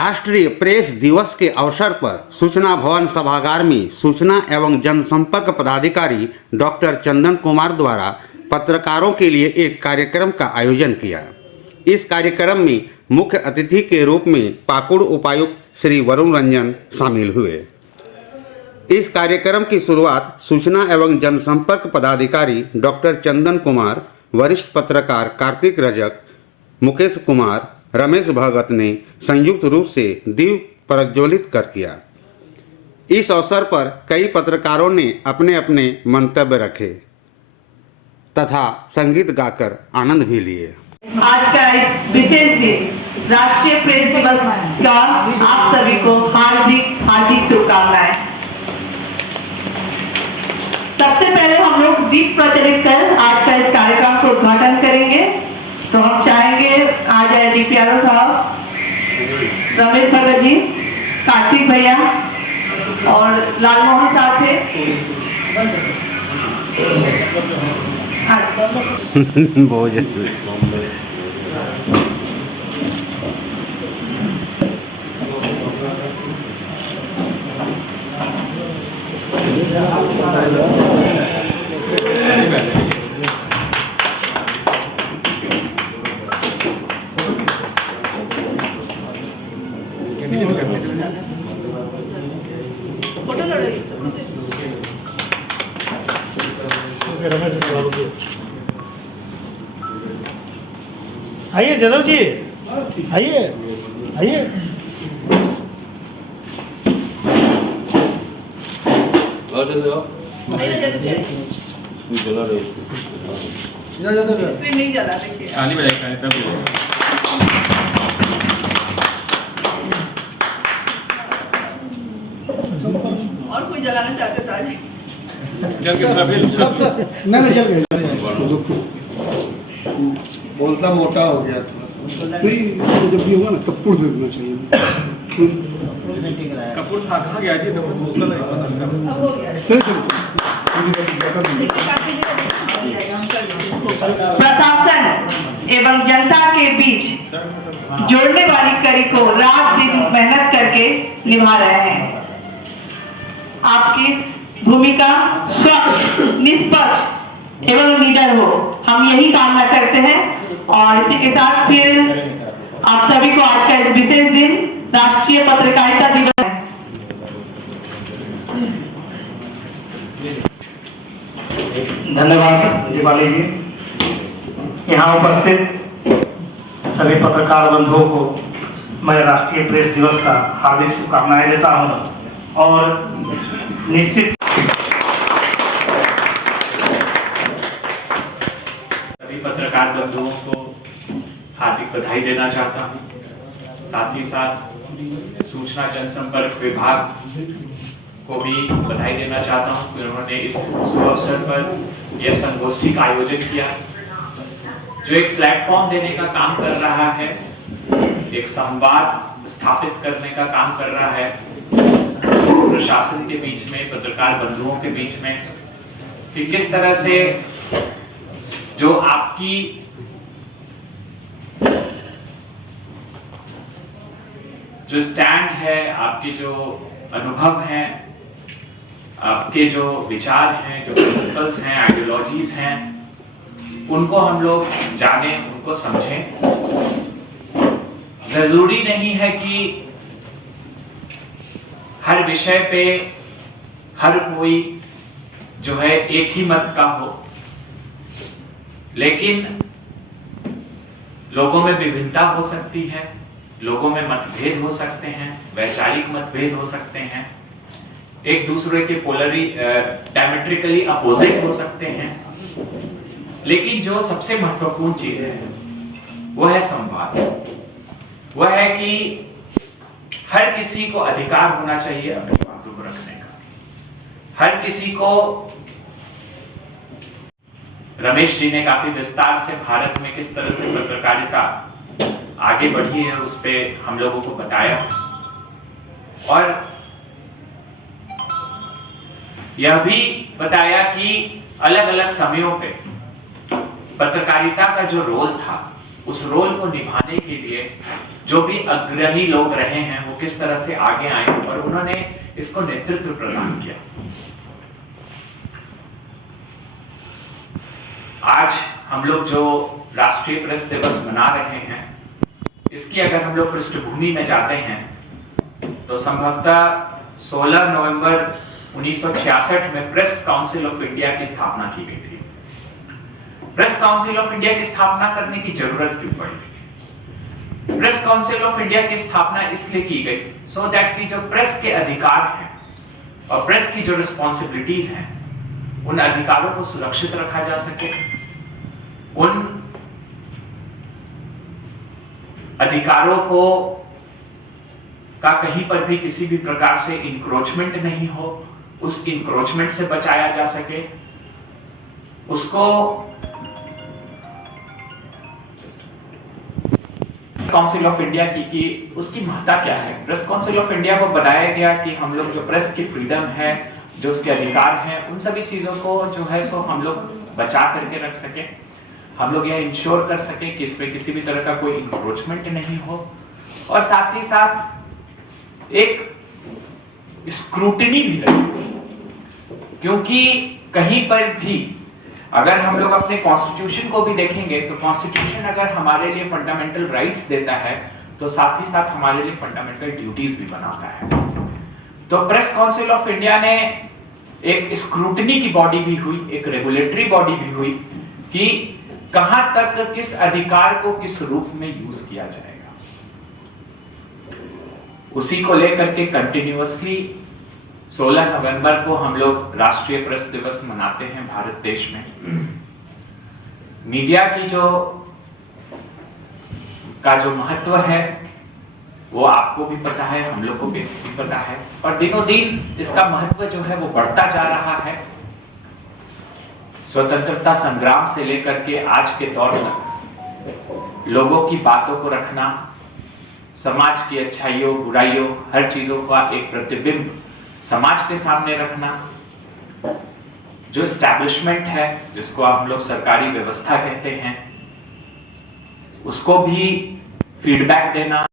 राष्ट्रीय प्रेस दिवस के अवसर पर सूचना भवन सभागार में सूचना एवं जनसंपर्क पदाधिकारी डॉक्टर चंदन कुमार द्वारा पत्रकारों के लिए एक कार्यक्रम का आयोजन किया। इस कार्यक्रम में मुख्य अतिथि के रूप में पाकुड़ उपायुक्त श्री वरुण रंजन शामिल हुए। इस कार्यक्रम की शुरुआत सूचना एवं जनसंपर्क पदाधिकारी डॉक्टर चंदन कुमार, वरिष्ठ पत्रकार कार्तिक रजक, मुकेश कुमार, रमेश भगत ने संयुक्त रूप से दीप प्रज्वलित कर किया। इस अवसर पर कई पत्रकारों ने अपने अपने मंतव्य रखे तथा संगीत गाकर आनंद भी लिए। आज का इस विशेष दिन राष्ट्रीय प्रेस दिवस का आप सभी को हार्दिक हार्दिक शुभकामनाएं। सबसे पहले हम लोग दीप प्रज्वलित कर आज का इस कार्यक्रम को उद्घाटन करेंगे। तो हम चाहेंगे आ जाए डीपीआरओ साहब, रमेश भगत जी, कार्तिक भैया और लालमोहन साहब थे। बहुत जरूरी। आइए जादव जी, आइए आइए। नहीं जला और कोई जलाना चाहते तो आज बोलता मोटा हो गया थोड़ा। नहीं, जब भी होगा ना कपूर दे देना चाहिए। कपूर था कहाँ गया जी? प्रशासन एवं जनता के बीच जोड़ने वाली कड़ी को रात दिन मेहनत करके निभा रहे हैं। आपकी भूमिका स्वच्छ, निष्पक्ष एवं निडर हो, हम यही कामना करते हैं। और इसी के साथ फिर आप सभी को आज का इस विशेष दिन राष्ट्रीय पत्रकारिता दिवस है। धन्यवाद दीपाली जी। यहाँ उपस्थित सभी पत्रकार बंधुओं को मैं राष्ट्रीय प्रेस दिवस का हार्दिक शुभकामनाएं देता हूँ और निश्चित सभी पत्रकार बंधुओं को हार्दिक बधाई देना चाहता हूँ। साथ ही साथ सूचना जनसंपर्क विभाग को भी बधाई देना चाहता हूँ कि उन्होंने इस शुभ अवसर पर यह संगोष्ठी का आयोजन किया, जो एक प्लेटफॉर्म देने का काम कर रहा है, एक संवाद स्थापित करने का काम कर रहा है प्रशासन के बीच में, पत्रकार बंधुओं के बीच में, कि किस तरह से जो आपकी जो स्टैंड है, आपके जो अनुभव हैं, आपके जो विचार हैं, जो प्रिंसिपल्स हैं, आइडियोलॉजीज हैं, उनको हम लोग जाने, उनको समझें। जरूरी नहीं है कि हर विषय पे हर कोई जो है एक ही मत का हो, लेकिन लोगों में विभिन्नता हो सकती है, लोगों में मतभेद हो सकते हैं, वैचारिक मतभेद हो सकते हैं, एक दूसरे के डायमेट्रिकली अपोजिट हो सकते हैं, लेकिन जो सबसे महत्वपूर्ण चीज है वो है संवाद। वह है कि हर किसी को अधिकार होना चाहिए अपनी बातों को रखने का। हर किसी को, रमेश जी ने काफी विस्तार से भारत में किस तरह से पत्रकारिता आगे बढ़ी है उस पे हम लोगों को बताया, और यह भी बताया कि अलग अलग समयों पे पत्रकारिता का जो रोल था उस रोल को निभाने के लिए जो भी अग्रणी लोग रहे हैं वो किस तरह से आगे आए और उन्होंने इसको नेतृत्व प्रदान किया। आज हम लोग जो राष्ट्रीय प्रेस दिवस मना रहे हैं, इसकी अगर हम लोग पृष्ठभूमि में जाते हैं तो संभवतः 16 नवंबर 1966 में प्रेस काउंसिल ऑफ इंडिया की स्थापना की गई थी। प्रेस काउंसिल ऑफ इंडिया की स्थापना करने की जरूरत क्यों पड़ी? प्रेस काउंसिल ऑफ इंडिया की स्थापना इसलिए की गई सो दैट कि जो प्रेस के अधिकार हैं और प्रेस की जो रिस्पॉन्सिबिलिटीज हैं, उन अधिकारों को सुरक्षित रखा जा सके, उन अधिकारों को का कहीं पर भी किसी भी प्रकार से इंक्रोचमेंट नहीं हो, उस इंक्रोचमेंट से बचाया जा सके, उसको काउंसिल ऑफ इंडिया की उसकी महत्ता क्या है। प्रेस काउंसिल ऑफ इंडिया को बनाया गया कि हम लोग जो प्रेस की फ्रीडम है, जो उसके अधिकार हैं, उन सभी चीजों को जो है सो हम लोग बचा करके रख सके, हम लोग यह इंश्योर कर सके कि इसमें किसी भी तरह का कोई इंक्रोचमेंट नहीं हो, और साथ ही साथ एक स्क्रूटिनी भी रहे। क्योंकि कहीं पर भी अगर हम लोग अपने कॉन्स्टिट्यूशन को भी देखेंगे तो कॉन्स्टिट्यूशन अगर हमारे लिए फंडामेंटल राइट्स देता है तो साथ ही साथ हमारे लिए फंडामेंटल ड्यूटीज भी बनाता है। तो प्रेस काउंसिल ऑफ इंडिया ने एक स्क्रूटिनी की बॉडी भी हुई, एक रेगुलेटरी बॉडी भी हुई कि कहां तक किस अधिकार को किस रूप में यूज किया जाएगा। उसी को लेकर के कंटिन्यूअसली 16 नवंबर को हम लोग राष्ट्रीय प्रेस दिवस मनाते हैं भारत देश में। मीडिया की जो महत्व है वो आपको भी पता है, हम लोग को भी पता है, और दिनों दिन इसका महत्व जो है वो बढ़ता जा रहा है। स्वतंत्रता संग्राम से लेकर के आज के दौर तक लोगों की बातों को रखना, समाज की अच्छाइयों बुराइयों हर चीजों का एक प्रतिबिंब समाज के सामने रखना, जो एस्टैब्लिशमेंट है जिसको हम लोग सरकारी व्यवस्था कहते हैं, उसको भी फीडबैक देना।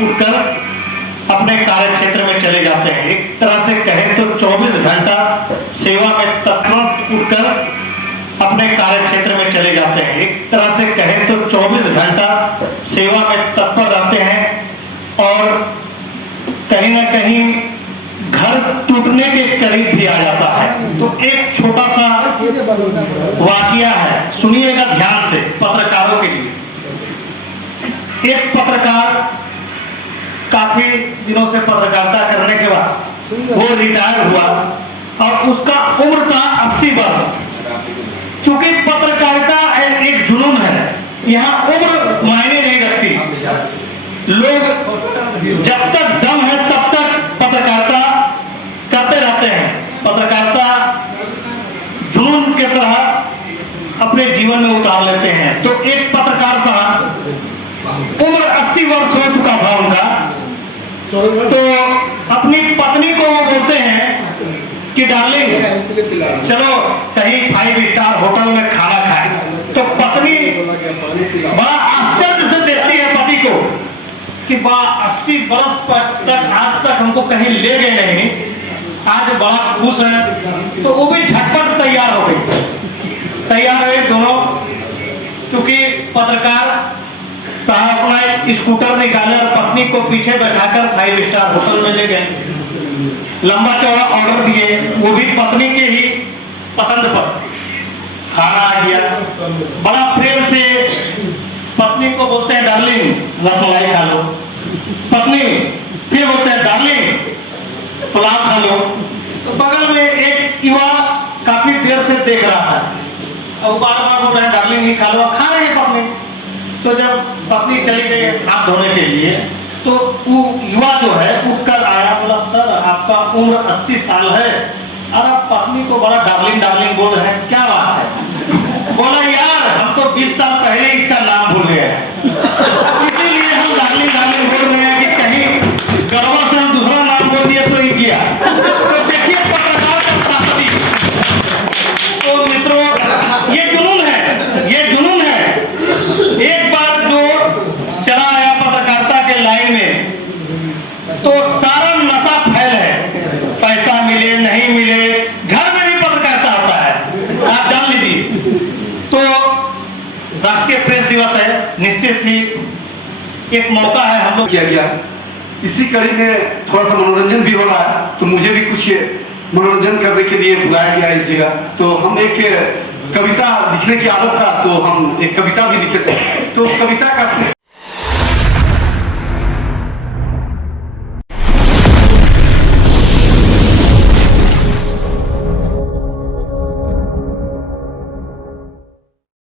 उठकर अपने कार्य क्षेत्र में चले जाते हैं। एक तरह से कहें तो 24 घंटा सेवा में तत्पर उठकर अपने कार्य क्षेत्र में चले जाते हैं। एक तरह से कहें तो 24 घंटा सेवा में तत्पर रहते हैं और कहीं ना कहीं घर टूटने के करीब भी आ जाता है। तो एक छोटा सा वाकया है, सुनिएगा ध्यान से पत्रकारों के लिए। एक पत्रकार काफी दिनों से पत्रकारिता करने के बाद वो रिटायर हुआ और उसका उम्र था 80 वर्ष। चूंकि पत्रकारिता एक जुनून है, यहाँ उम्र मायने नहीं रखती। लोग जब तक दम है तब तक पत्रकारिता करते रहते हैं। पत्रकारिता जुनून की तरह अपने जीवन में उतार लेते हैं। तो एक पत्रकार साहब उम्र 80 वर्ष हो चुका था उनका, तो अपनी पत्नी को वो बोलते हैं कि डार्लिंग चलो कहीं 5 स्टार होटल में खाना खाएं। तो पत्नी बड़ा आश्चर्य से देखती है पति को कि 80 वर्ष तक आज तक हमको कहीं ले गए नहीं, आज बड़ा खुश है। तो वो भी झटपट तैयार हो गई। तैयार हुए दोनों। चूंकि पत्रकार साहब अपना स्कूटर निकाले और पत्नी को पीछे बैठाकर 5 स्टार होटल में ले गए। लंबा चौड़ा ऑर्डर दिए, वो भी पत्नी के ही पसंद पर खाना आ गया। बड़ा प्रेम से पत्नी को बोलते हैं डार्लिंग रसमलाई खा लो। पत्नी फिर बोलते हैं डार्लिंग पुलाव खा लो। तो बगल में एक युवा काफी देर से देख रहा था और बार बार बोल रहा है डार्लिंग ही खा लो। खा रही है पत्नी। तो जब पत्नी चली गई हाथ धोने के लिए तो वो युवा जो है उठकर आया, बोला सर आपका उम्र 80 साल है और आप पत्नी को बड़ा डार्लिंग डार्लिंग बोल रहे हैं, क्या बात है? बोला यार हम तो 20 साल पहले इसका नाम भूल गए हैं, इसीलिए हम डार्लिंग डार्लिंग बोल रहे हैं कि कहीं गड़बड़ से हम दूसरा नाम बोल दिए तो ही किया। तो देखिए पत्रकार का साथी। तो मित्रों ये जुनून है, ये जुनून है। एक बार जो चला आया पत्रकारिता के लाइन में तो सारा नशा फैल है। पैसा मिले नहीं मिले, घर में भी पत्रकारिता होता है, आप जान लीजिए। तो राष्ट्रीय प्रेस दिवस है, निश्चित ही एक मौका है हम लोग किया गया। इसी कड़ी में थोड़ा सा मनोरंजन भी हो रहा है, तो मुझे भी कुछ मनोरंजन करने के लिए बुलाया गया इस जगह। तो हम एक कविता लिखने की आदत था, तो हम एक कविता भी लिखे थे। तो उस कविता का